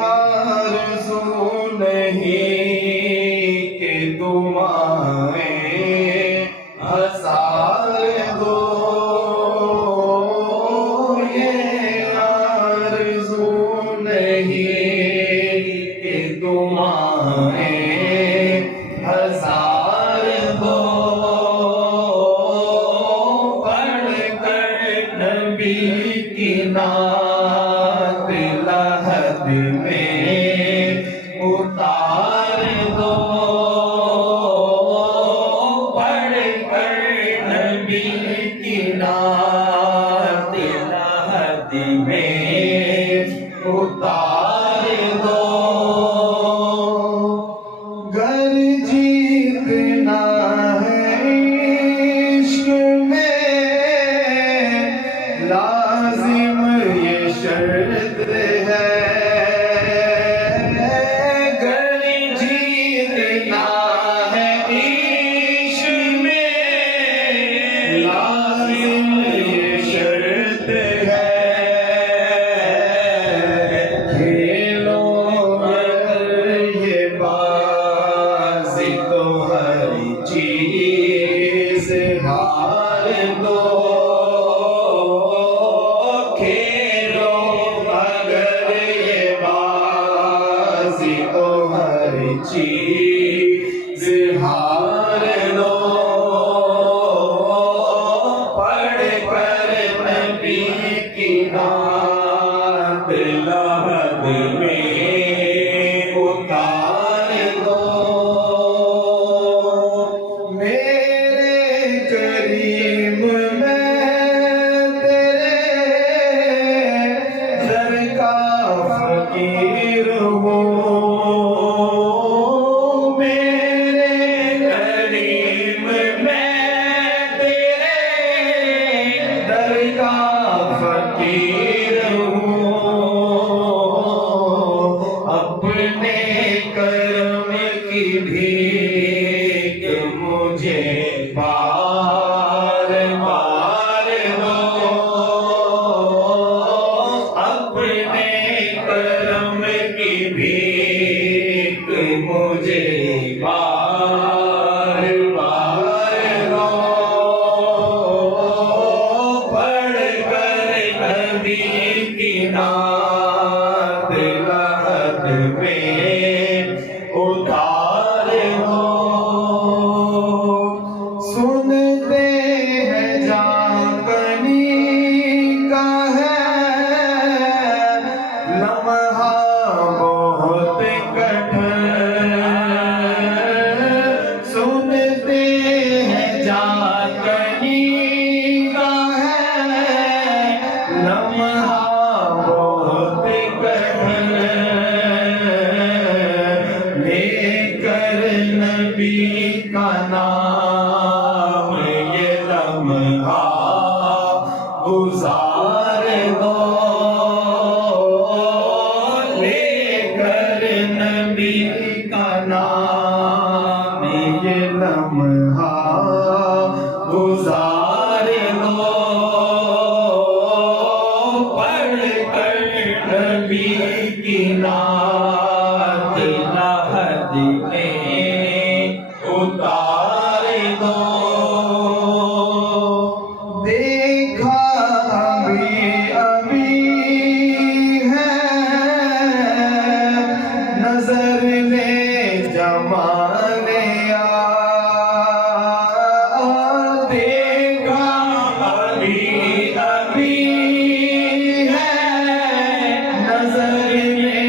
آرزو نہیں کہ تمہیں ہزار دو، یہ آرزو نہیں کہ تمہیں ہزار دو، پڑھ کر نبی کی نعت لحد میں اتار دو، پڑھ کر نبی کی نعت لحد میں اتار دو، گر جیتنا ہے عشق میں لازم یہ شرط ہے، گر جیتنا ہے عشق میں لازم یہ شرط ہے، کھیلو اگر یہ بازی تو ہر چیز ہار دو، کھیلو اگر یہ بازی تو ہر چیز ہار دو، پڑھ کر نبی کی نعت لحد میں اتار دو، میرے کریم میں تیرے در کا فقیر ہوں، میرے کریم میں تیرے در کا فقیر ہوں، اپنے کرم کی بھیک مجھے بار بار دو، اپنے کرم کی بھیک مجھے بار بار دو، پڑھ کر نبی کی نعت لحد میں اتار دو، سنتے ہیں جان کنی کا ہے لمحہ بہت کٹھن، سنتے ہیں جان کنی کا ہے لمحہ بہت کٹھن، لے کر نبی کا نام یہ لمحہ گزار دو، لے کر نبی کا نام یہ لمحہ گزار دو، پڑھ کر نبی کی نعت لحد میں اتار دو، دیکھا ابھی ابھی ہے نظر نے جما لیا، دیکھا ابھی ابھی ہے نظر نے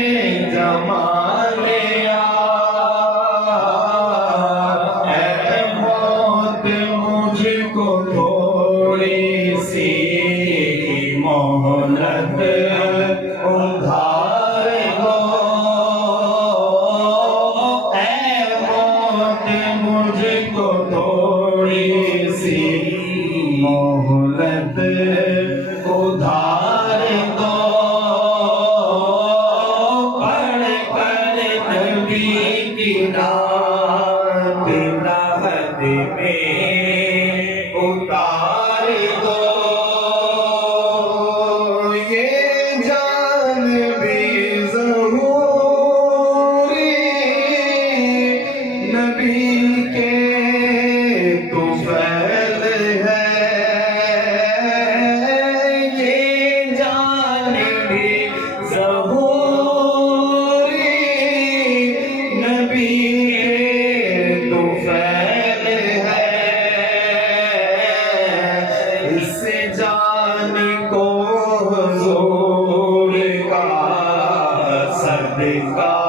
دیکھا